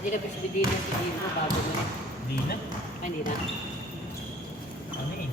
Hindi na hindi na si Dino bago mo. Di na. Ay, hindi na. Ano eh.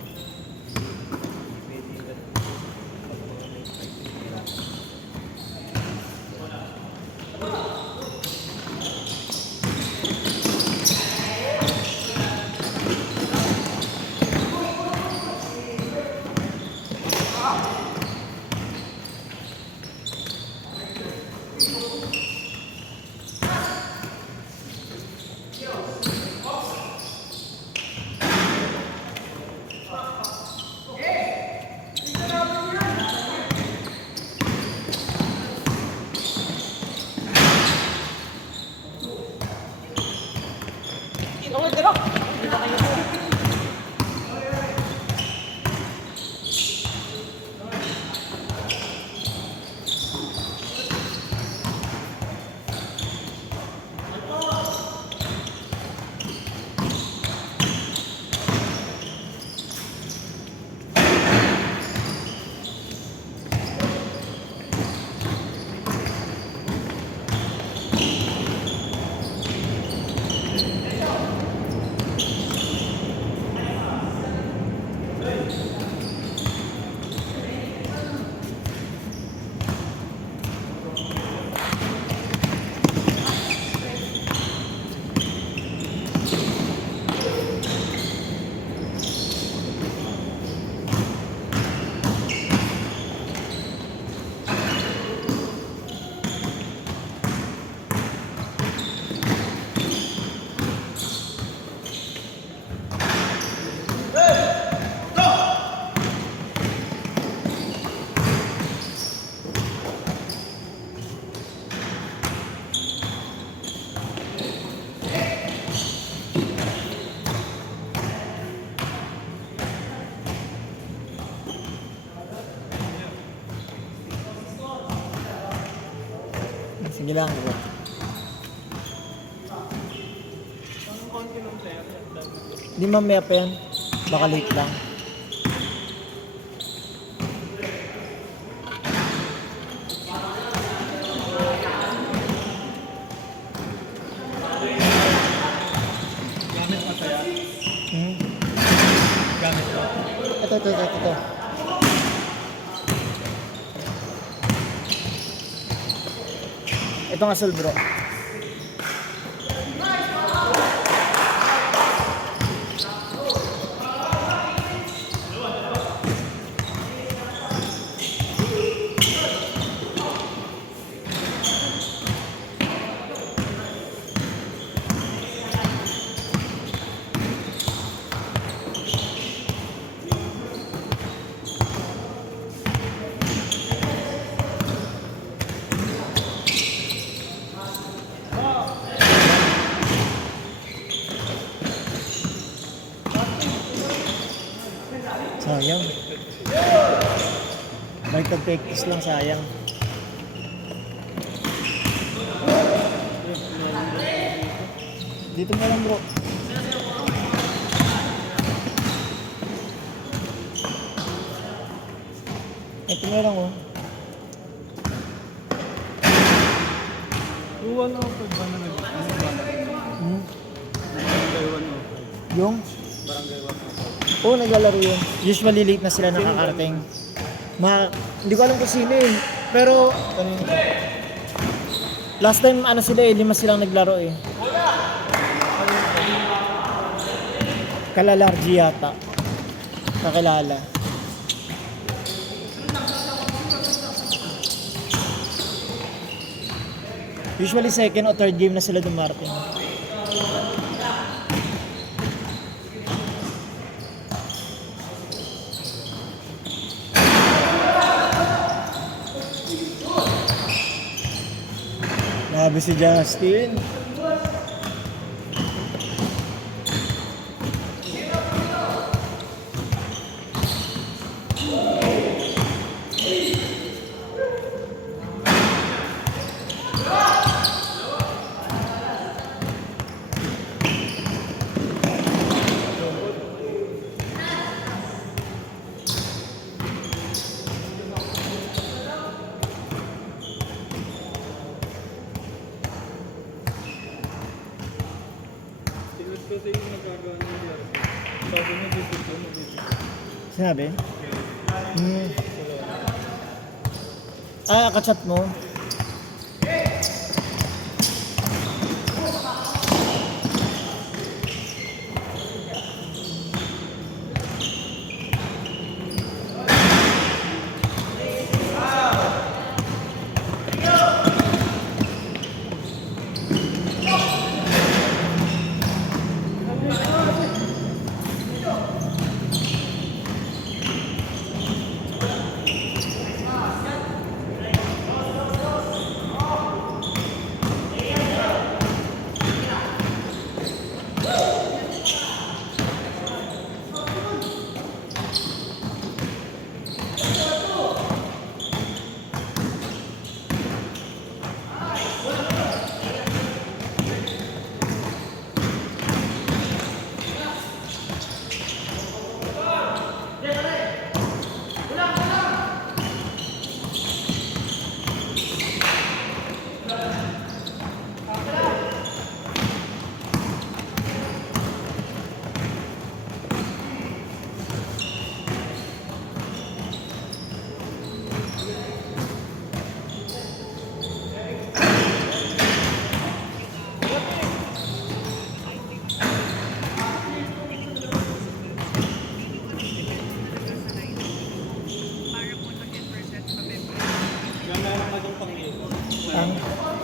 Sige lang bro. Di mamaya pa yan. Baka late lang. Gamit masaya. Hmm? Gamit ko. Ito. Ito nga sul bro. Sayang. Baliktad practice lang, sayang. Dito mo lang bro. Ito mo lang oh. Uwan ako ba na nag... Ano ba? Hmm? Barangay 105. Yung? Barangay 105. Oo, naglalaro yun. Usually late na sila nakakarating. Hindi ko alam kung sino eh. Pero, last time ano sila eh, 5 silang naglaro eh. Kalalargi yata. Kakilala. Usually second o third game na sila dumarating. Grabe si Justin. kasi yung nagkagawa ng jersey. Sabi niya, visit ko, visit. Sinabi? Hmm. Ah, kachat mo?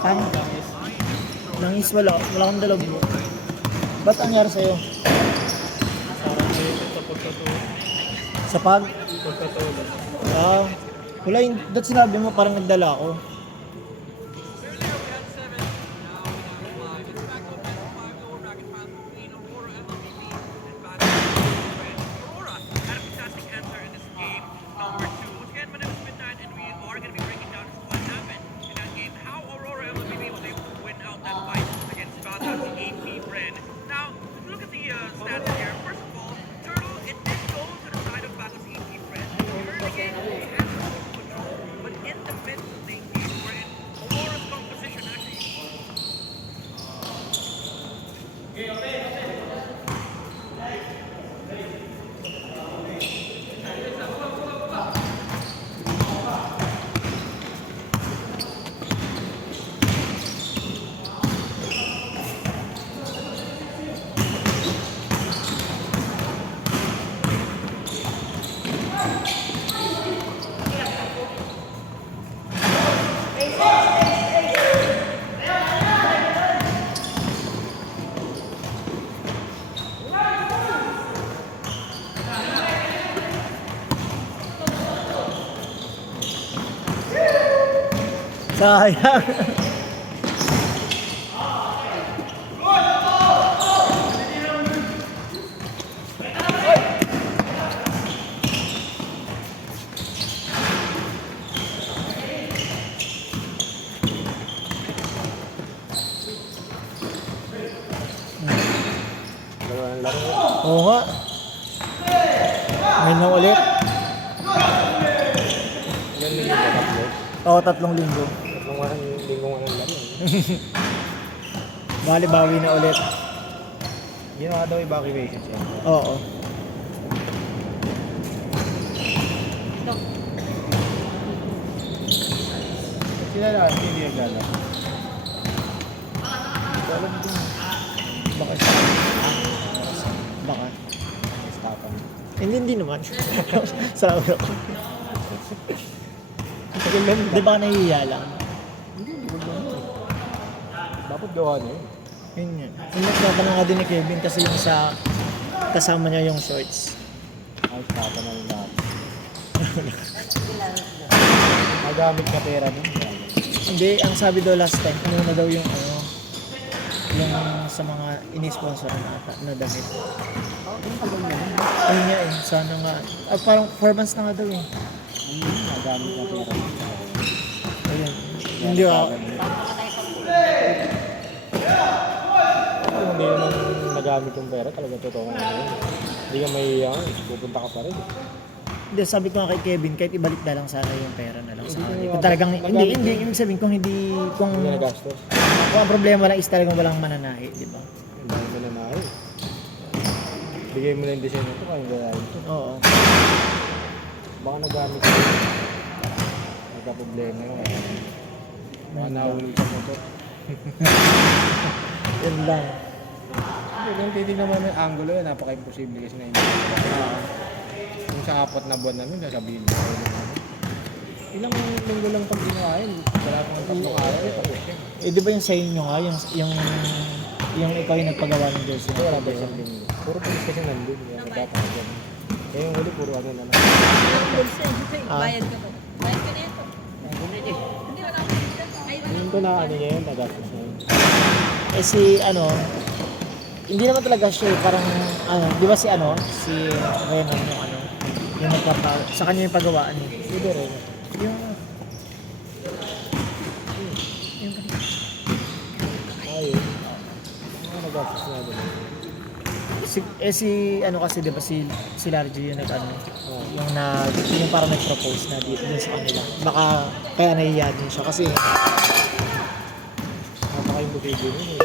Ang nangis wala akong dalog mo. Ba't ang nangyari sa'yo? Parang naipit sa pagkatulog. Sa pag? Pagkatulog. Ah, wala yung, dat sinabi mo parang nagdala ako. Sayang. Oo nga. Ngayon na ulit. Yan yung tatlo. Oo, 3 linggo. Linggo nga lang lang. Bali, bawi na ulit. Ginawa daw evacuation siya. Oo. Sila lahat, hindi nagala. Alam din. Baka siya. Baka. Estapan. Hindi naman. Sabi ako. Di ba nahihiya lang? Dapat gawa niya yun. Yun yun. Yung nagtatanong nga din ni Kevin kasi yung sa kasama niya yung shorts. Ay, estapan na lang lahat. Magamit ka pera din. Hindi, ang sabi daw last time, ano na daw yung ano, yung sa mga ini-sponsor na ata, na damit. Ayun nga eh, sana nga. Parang 4 months na nga daw eh. Magamit na pera din. Ayun. Hindi ako. Kung hindi naman nagamit yung pera, talaga totoo nga yun. Hindi ka mahihiyangan, pupunta ka pa rin. Hindi, sabi ko nga kay Kevin, kahit ibalik na lang sana yung pera na lang sa Hindi akin. ko Kung talagang, nagamit. hindi, ibig sabihin kung Hindi na gastos. kung ang problema lang is talagang walang mananahi, di ba? Ang dami na nanay. Bigay mo na yung design nito, kaya gayahin ito. Oo. Baka nagamit ko. Nagka-problema yun. Baka nahulog sa motor. Yun lang. Hindi, kung titignan mo yung angulo yun, napaka-imposible kasi na hindi. Kung sa 4 na buwan namin, sasabihin mo. Ilang linggo lang itong ginawain. Wala pang 3 araw, tapos yun. Eh, di ba yung sa inyo nga, yung ikaw yung nagpagawa ng jersey? Ito wala ba isang linggo? Puro police kasi nandun. Kaya nagkakagyan. Kaya yung huli, puro ano na lang. Bayad ka ba? Bayad ka na ito. Hindi, wala akong bulsa. Ay, wala. Yung ko na ano niya yun, nagastos na yun. Eh si hindi naman talaga siya parang di ba si Renan yung sa kanya yung pagawaan eh. Hindi rin. Yung Ayun. Nagastos na doon. si kasi di ba si Largy yung yung parang nag-propose na dito sa kanila. Baka kaya nahiya din siya kasi Napaka-imposible yun.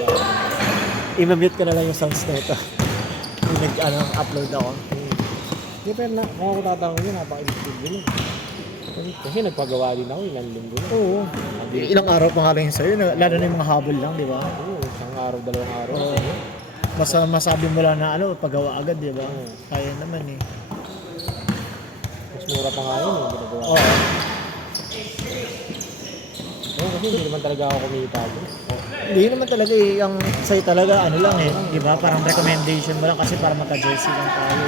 i-mute ko na lang yung sounds na ito. Yung upload ako. Hindi, pero kung ako tatanong yun, napaka-imposible yun. Kasi nagpagawa din ako, ilang linggo na. Oo. Ilang araw pa nga lang yun sa'yo, lalo na yung mga habol lang, di ba? Oo, isang araw, 2 araw. Oo. Basta masabi mo lang na paggawa agad, di ba? Oo. Kaya naman eh. Mas mura pa nga yun, yung ginagawa. Oo. Oo, kasi hindi naman talaga ako kumita doon. Hindi naman talaga eh. Ang sa'yo talaga, lang eh. Di ba? Parang recommendation mo lang kasi para maka-jersey lang tayo.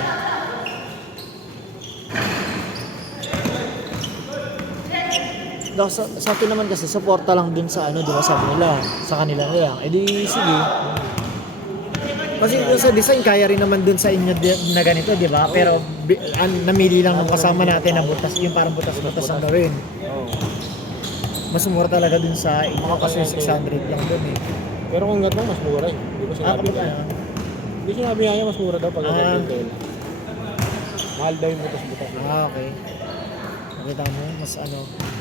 Sa atin naman kasi, suporta lang dun sa di ba sabi nila, sa kanila lang. Eh di, sige. Kasi kung sa design, kaya rin naman dun sa inyo na ganito, di ba? Pero namili lang ng kasama natin na butas, yung parang butas-butas ang gawin. Oo. Mas mura talaga dun sa inyo kasi 600 lang dun eh. Pero kung gato, mas mura eh. Hindi ko sinabi Kapag niya. Hindi sinabi niya mas mura daw pag ganyan tela. Mahal daw yung butas-butas. Okay. Nakita mo, mas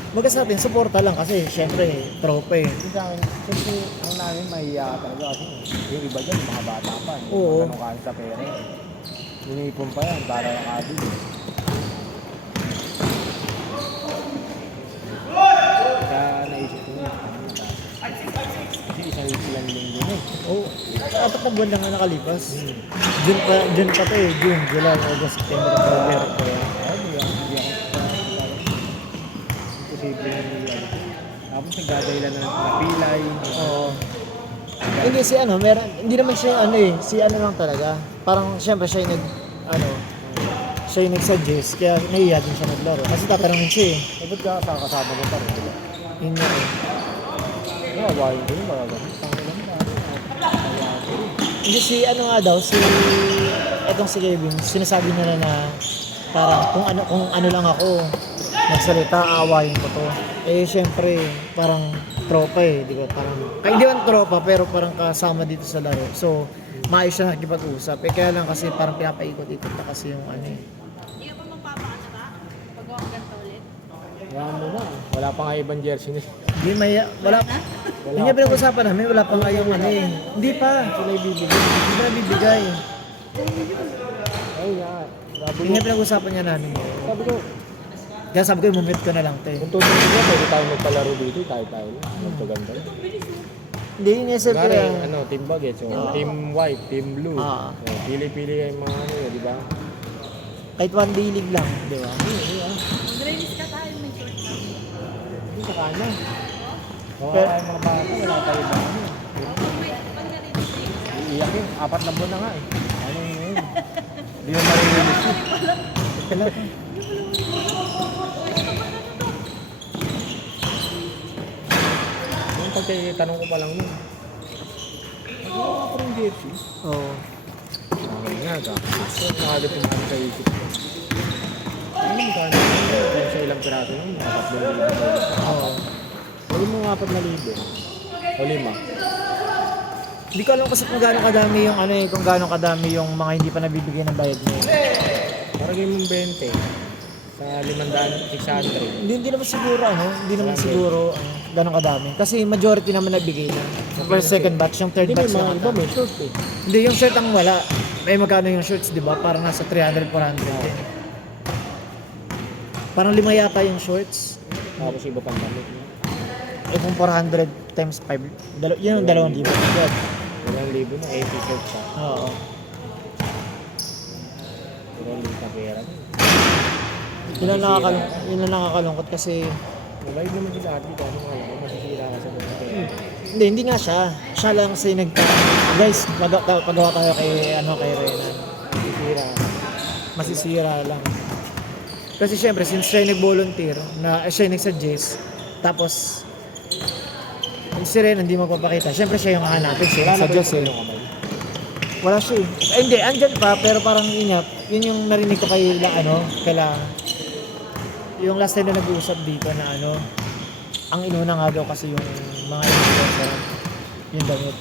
Baga sa atin, suporta lang kasi syempre, tropa eh. Hindi sa akin, kasi ang namin mahiya talaga kasi yung iba dyan, mga bata pa. Oo. Ganun kain sa pera. Inipon pa yan para yung adi. Kaya naisip ko nga, kasi isang linggo na eh. Oo. 4 na buwan lang nga nakalipas. June pa to eh. June, July, August, September, October. Posible yung tapos nagdadahilan na napilay. Oo. Hindi hindi naman siya si lang talaga. Parang syempre siya yung siya yung nag-suggest, kaya nahiya din siya naglaro. Kasi tatanungin siya eh. Ba't ka kasama mo pa rin? Yun nga eh. Awayin ko yun, mga ganun. Hindi etong si Kevin, sinasabi nila na parang kung ano lang ako, nagsalita, aawayin ko to. Eh, syempre, parang tropa eh, di ba? Parang, hindi man tropa, pero parang kasama dito sa laro. So, maayos siya nakikipag-usap. Eh, kaya lang kasi parang pinapaikot-ikot na kasi yung Hindi ka pa magpapaano ka? Pagawa ka ganito ulit? Wala mo na. Wala pa nga ibang jersey na. Hindi, wala. Yung nga pinag-usapan namin, wala pa nga yung eh. Hindi pa. Sila ibibigay. Hindi pa nabibigay. Ay, nga. Yung nga pinag-usapan niya namin. Sabi ko, Kaya sabi ko, mumit ko na lang te. kung tutusin ko, pwede tayo magpalaro dito, tayo. Magpaganda. Hindi, yung SF ko Gari, yan. team bagets, team white, team blue. Ah. Pili-pili yung mga di ba? Kahit 1 day league lang, di ba? Mag-release ka tayo, may short ka. Hindi sa kanya. Oo, Pero- kaya mga bata, wala tayo ba? Pag-release Iiyak yun, 4 na buwan na nga eh. Ano yun? Hindi mo maririlis yun. Yung pagkakitanong ko pa lang yun. Ano nga pa rin jersey? Oo. Okay nga, gakit. So, nakagapin namin sa isip ko. Ano yung kanya? Kung sa ilang piraso lang, mga 3,000. Oo. Sabi mo nga 4,000. O 5. Hindi ko alam kasi kung gaano kadami yung kung gaano kadami yung mga hindi pa nabibigay ng bayad mo. Paragay mong 20. Sa 500, 600. Hindi naman siguro hindi naman siguro gaano kadami. Kasi majority naman nabigay na. Yung first, second batch, yung third Hindi may batch mga na iba may short eh. Hindi, yung shirt ang wala. may magkano yung shorts, di ba? Parang nasa 300, 400 din. Parang 5 yata yung shorts. Tapos iba pang damit. Eh kung 400 times 5, yun yung 2,000. 2,000 na, 80 shirts pa. Oo. 2,000 na pera. Yun ang nakakalungkot kasi Mabait naman sila ate, ano nga lang, masisira ka sa mga pera. hindi nga siya. Siya lang kasi guys, pagawa tayo kay Renan. Masisira. Masisira lang. Kasi syempre, since siya yung nag-volunteer, siya yung nag-suggest, tapos si Renan hindi magpapakita. Syempre siya yung hahanapin siya sa Diyos eh. Wala siya eh. Hindi, andyan pa, pero parang yun yung narinig ko kay yung last time na nag-uusap dito na ang inuna nga daw kasi yung mga influencer, yung damit.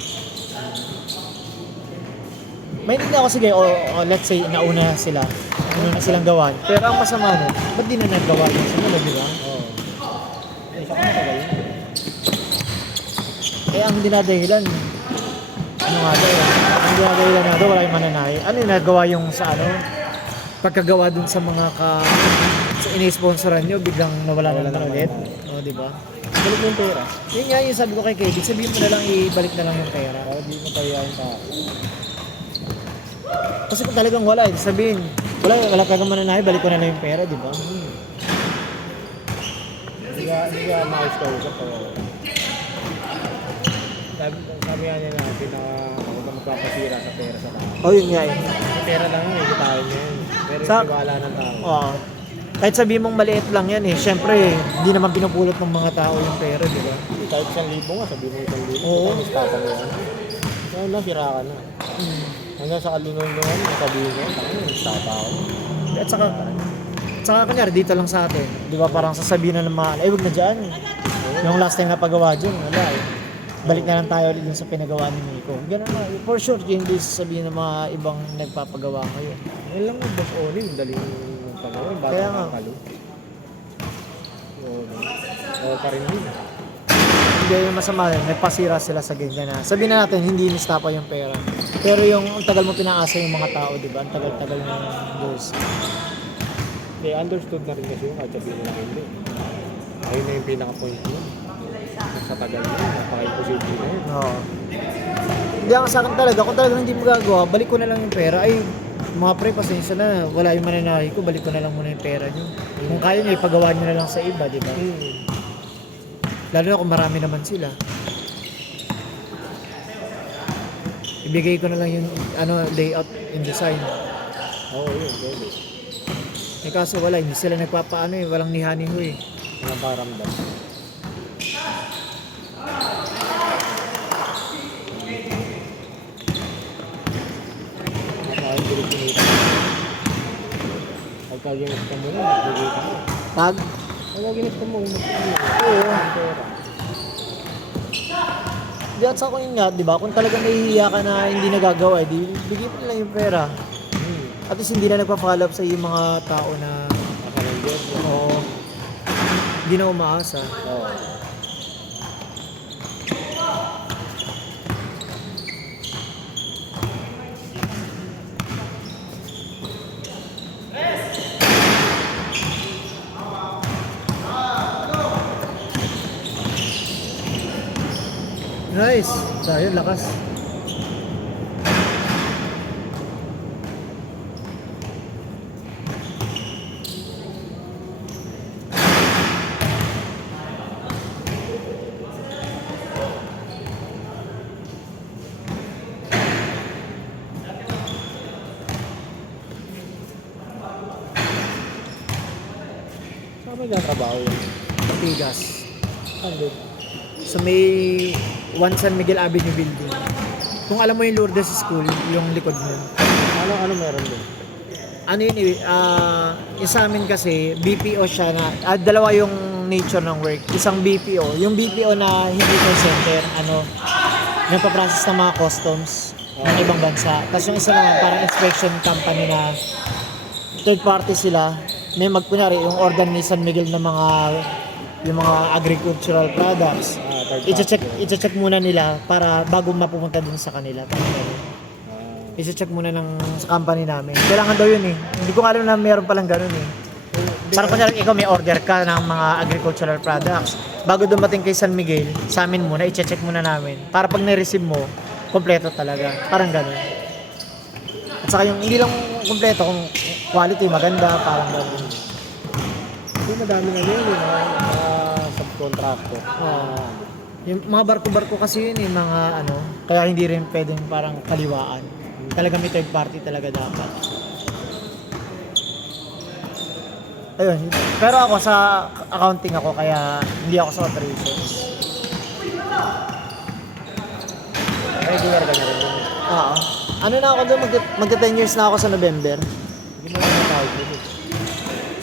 May hindi ako sige, o let's say, nauna silang gawan. Pero ang masama nun, ba't di na nagawa yung sumunod, di ba? Oo. Eh, saka matagal na. Eh, ang dinadahilan, ang dinadahilan nga daw, wala yung mananahi. Ano yung nagawa yung sa pagkagawa dun sa mga sa ini-sponsoran nyo, biglang nawala na naman ulit. O, di ba? Balik mo yung pera. Yun nga yung sabi ko kay Kevin, sabihin mo na lang, ibalik na lang yung pera. Para di mo payayain sa akin. Kasi kung talagang wala, sabihin, wala talagang mananahi, balik ko na lang yung pera, di ba? Hindi ka maayos ka usap. Sabi nga niya natin na ako na magpapasira sa pera sa tao. Oh, yun nga eh. Sa pera lang yun, tayo niya yun. Pero yung tiwala ng tao. Oo. Kahit sabihin mong maliit lang yan eh, syempre, hindi naman pinupulot ng mga tao yung pera, di ba? Kahit 1,000 nga, sabi mo 1,000. Oo. Tapos tapa mo yan. Ngayon lang, sira ka na. Hanggang sa kalunong-lungan, sabihin ko, tapa ako. At saka kunyari, dito lang sa atin, di ba parang sasabihin na ng mga, ay wag na dyan. Yung last time na pagawa dyan, wala eh. Balik na lang tayo ulit dun sa pinagawa ni Nico. Ganun na, for sure, hindi sasabihin ng mga ibang nagpapagawa ngayon. Ngayon lang mo, boss Oli, daling pagawin, bago Kaya nga. makakalo. Oo pa rin din. Hindi yung masama rin, nagpasira sila sa ganyan na. Sabihin na natin, hindi nistapa yung pera. Pero yung ang tagal mo pinaasa yung mga tao, di ba? Ang tagal-tagal ng goals. Hindi, understood na rin kasi yung kahit sabihin nila hindi. Ayun na yung pinaka-point mo. Sa tagal na yun, napaka-imposible na yun. Oo. Hindi ako sa akin talaga, kung talagang hindi magagawa, balik ko na lang yung pera. Ay, mga pre, pasensya na, wala yung mananahi ko, balik ko na lang muna yung pera nyo. Kung kaya nyo, ipagawa nyo na lang sa iba, di ba? Lalo na kung marami naman sila. Ibigay ko na lang yung layout and design. Oo, yun, pwede. Eh kaso wala, hindi sila nagpapaano eh, walang nihani-ho eh. Mga paramdam. Nakakain pinita. Pagkaginit ka muna, magbigay ka mo. Pag? Pagkaginit ka mo, Oo. pera. Di at sa yun nga, di ba? Kung talagang nahihiya ka na hindi nagagawa, di bigay mo na lang yung pera. At least hindi na nagpa-follow up sa yung mga tao na Nakalanggit. oo, hindi na umaasa. Oo. Nice! So, yun, lakas. Saan may nagtrabaho yan? Tigas. Andun. So, may San Miguel Avenue building. Kung alam mo yung Lourdes School, yung likod nun. Ano meron doon? Ano yun yung sa amin kasi, BPO siya na, dalawa yung nature ng work. Isang BPO, yung BPO na hindi call center, nagpa-process ng mga customs ng ibang bansa. Tapos yung isa naman, parang inspection company na third party sila, may magkunari yung organ ni San Miguel ng yung mga agricultural products. Third party. I-check muna nila para bago mapupunta dun sa kanila. Ah. isi-check muna sa company namin. Kailangan daw yun eh. Hindi ko alam na meron palang ganun eh. Parang kunyari ikaw may order ka ng mga agricultural products. Bago dumating kay San Miguel, sa amin muna, i-check muna namin. Para pag na-receive mo, kompleto talaga. Parang ganun. At saka yung hindi lang kompleto, kung quality maganda, parang ganun. Hindi madami na yun, mga subcontractor. Yung mga barko-barko kasi yun mga kaya hindi rin pwedeng parang kaliwaan. Talaga may third party talaga dapat. Ayun. Pero ako sa accounting ako kaya hindi ako sa operations. Regular ka na rin. Oo. Ano na ako doon, magka 10 years na ako sa November. Hindi mo na tawag dito.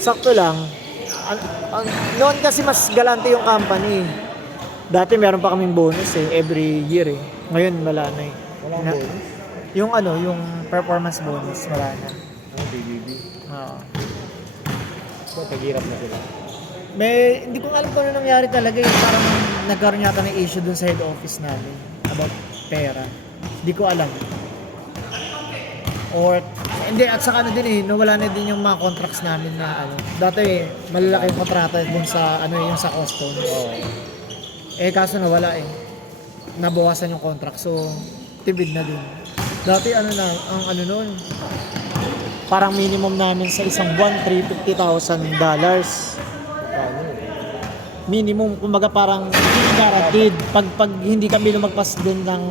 Sakto lang. Noon kasi mas galante yung company. Dati meron pa kaming bonus every year eh. Ngayon wala na eh. Walang bonus? Yung yung performance bonus wala na. BBB. Oo. So, paghirap na sila. Hindi ko alam kung ano nangyari talaga eh. Parang nagkaroon yata ng issue dun sa head office namin about pera. Hindi ko alam. Or, hindi, at saka din eh, nawala na din yung mga contracts namin na dati malalaki yung kontrata dun sa, yung sa Coston. Kaso nawala eh. Nabawasan yung contract, so, tibid na din. Dati ang noon, parang minimum namin sa isang buwan, $350,000. Minimum, kumbaga parang hindi guaranteed. Pag hindi kami lumagpas din ng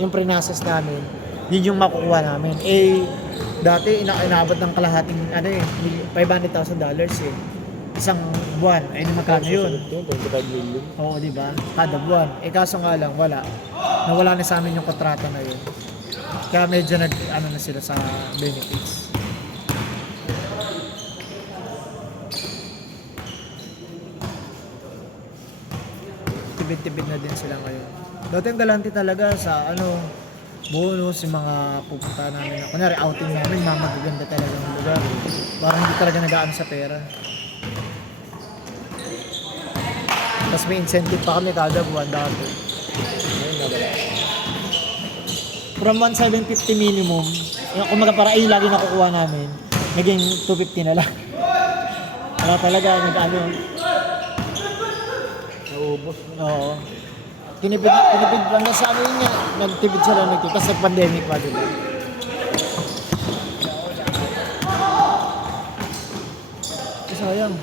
yung prenasas namin, yun yung makukuha namin. Dati inaabot ng kalahating $500,000 eh. Isang buwan, magkano yun? 25 million. Oo, di ba? Kada buwan. Kaso nga lang, wala. Nawala na sa amin yung kontrata na yun. Kaya medyo na sila sa benefits. Tibid-tibid na din sila ngayon. Dati ang galante talaga sa bonus, yung mga pupunta namin. Kunyari, outing namin, magaganda talaga ng lugar. Parang hindi talaga nag-aano sa pera. Tapos may incentive pa kami kada buwan dati. Ngayon na wala. From 1,750 minimum, kumaga para lagi nakukuha namin, naging 250 na lang. Wala talaga, Naubos. Oo. Tinipid lang na sa amin niya, nagtipid sila tapos nag-pandemic pa din. Sayang.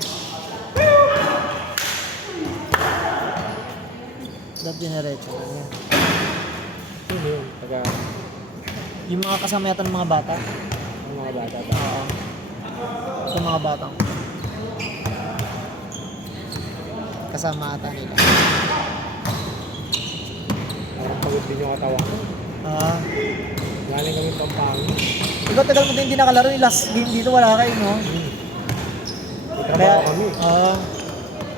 Dapat diniretso na niya. Sino yun? Yung mga kasama yata ng mga bata. Ang mga bata. Oo. Sa mga batang. Kasama ata nila. Parang pagod din yung katawan ko. Galing kami Pampanga. Ikaw tagal mo din hindi nakalaro. Yung last game dito wala kayo, no? Trabaho kami.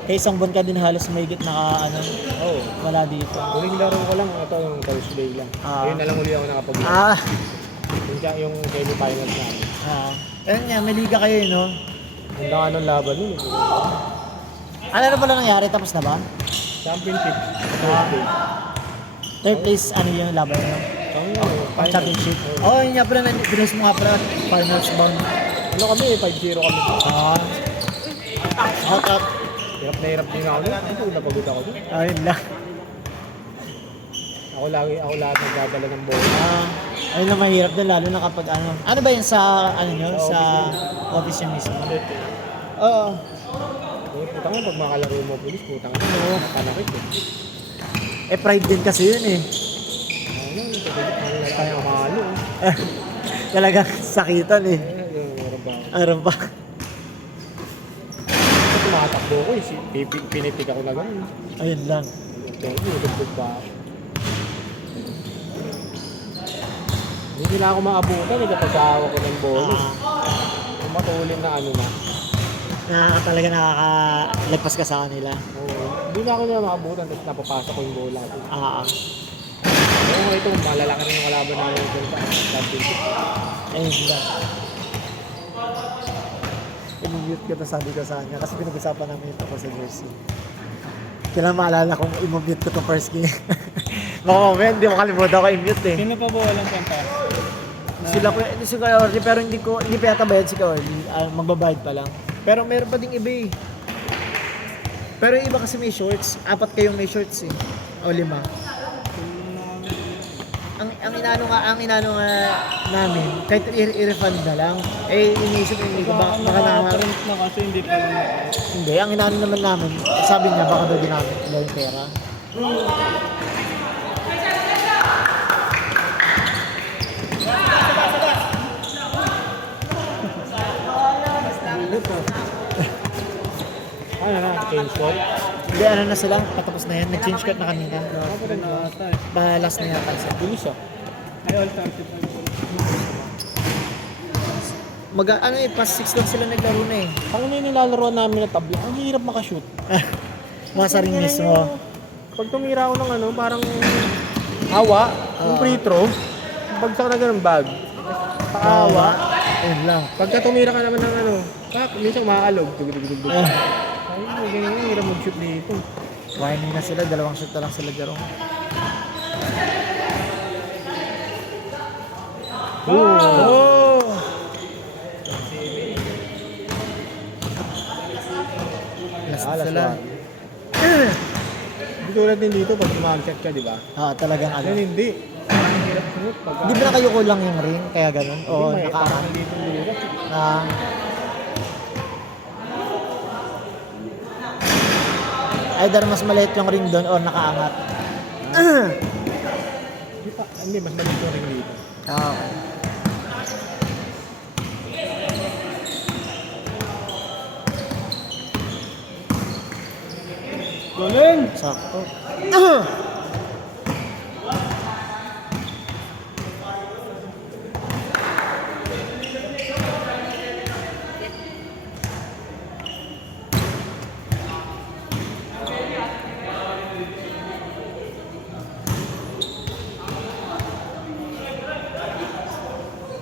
Kaya isang buwan ka din halos mahigit Oo. wala dito. Huling laro ko lang, yung Thursday lang. Ayun na lang uli ako nakapag-laro. Yung semi-finals namin. Ayun nga, may liga kayo, no? Handa nga nung laban yun. Ano na pala nangyari? Tapos na ba? Championship. Thursday. Third place, yung laban nyo? Finals. Championship. Yun nga pala, bilis mo nga pala, finals bound. Kami, 5-0 kami. Out. Hirap na hirap din ako. Ito, napagod ako doon. Ayun lang. Ako lahat nagdadala ng bola. Ayun lang mahirap din, lalo na kapag Ano ba yun sa, sa office nyo mismo? Oo. Putang nga, pag makalaro mo pulis, putang nga. Panakit eh. Pride din kasi yun eh. Tayo makalo. Talagang sakitan eh. Aram pa. Tumatakbo ko eh. Pinitik ako na gano'n. Ayun lang. Nagdugtog pa ako. Hindi nila ako maabutan kapag hawak ko ng bola. Kung matulin na Talaga nakakalagpas ka sa kanila. Hindi na ako nila maabutan tapos napapasok ko yung bola. Ito, malalaki rin yung kalaban namin ito sa championship. Ayun lang. I-mute ko na sabi ko sa kanya kasi pinag-usapan namin ito sa jersey. Kailangan maalala kong i-mute ko to first game. Baka mamaya, hindi mo kalimutan ko i-mute eh. Sino pa ba walang kanta? Sila si Kuya Orly, pero hindi pa yata bayad si Kuya Orly. Magbabayad pa lang. Pero meron pa ding iba eh. Pero yung iba kasi may shorts. 4 kayong may shorts eh. O 5. Ang inano nga namin, kahit i-refund na lang, eh iniisip yung iba, baka nakaprint na kasi hindi pa lang. Hindi, ang inano naman namin, sabi niya baka daw din namin wala yung pera. Ano na, change code? Hindi, ano na sila, patapos na yan, nag-change cut na kanina. Nakaprint na ata eh. Balas na yata siya. Bilis ah. Ay, all 35. Ano eh, past 6 lang sila naglaro na eh. Ang nilalaro namin na tabla, ang hirap makashoot. Masa rin mismo. Pag tumira ako ng ano, parang awa, yung free throw, bagsak na ganun bag. Paawa. Ayun lang. Pagka tumira ka naman ng ano, minsan makaalog. Dugdugdugdug. Ah, Ay, ganyan, hirap mag-shoot dito. whining na sila, 2 shot na lang sila Jarong. Oh! Last Ah, na last sila. one. Hindi tulad din dito pag mag-shot ka, di ba? Talagang ano. Yan hindi. Ang hirap shoot pagka... Di ba na kayo kulang yung ring? Kaya ganun? Oo, Hindi, may nakaangat. parang dito yung lugar. Either mas maliit yung ring doon or nakaangat. Hindi, mas maliit yung ring dito. Okay. Galing! Sakto.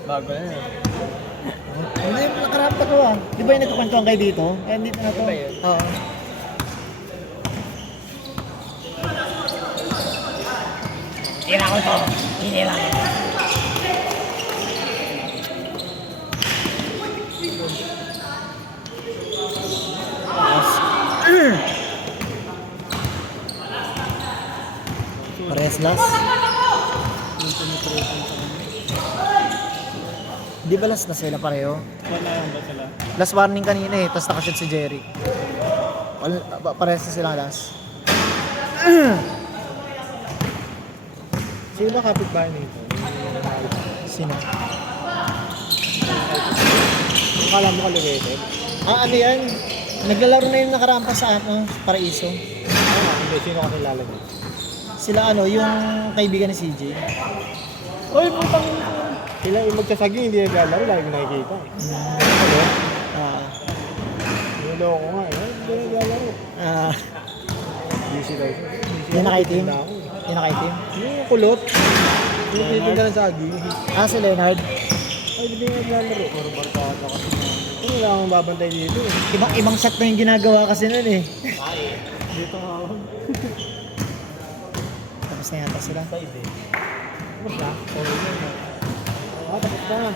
Bago na yan. Hindi, nakarap pa to ah. Di ba yung nagkakwentuhan kayo dito? Eh, dito na to. Iba yun? Oo. Tira ko to. Tira ko. Parehas last. Di ba last na sila pareho? Wala yan ba sila? Last warning kanina eh, tapos nakashoot si Jerry. Parehas na sila last. Sino ba kapitbahay nito? Sino? Akala mo kaligated? Ano yan? Naglalaro na yung nakarampa sa Paraiso. Hindi, sino ka kilala niyo? Sila yung kaibigan ni CJ. Uy, putang ina. Sila yung magsasagi, hindi naglalaro, lagi ko nakikita eh. Niloko nga eh, hindi naglalaro. Busy daw siya. Yan na kay team? Na ako eh. Yan na kay team? Yung kulot. Yung titinda ng sagi. Si Leonard. Ay, hindi naglalaro. Puro barkada kasi. Ano wala akong babantay dito eh. Ibang shot na yung ginagawa kasi nun eh. Dito nga ako. Tapos na yata sila. Tapos na? Tapos na. Tapos na.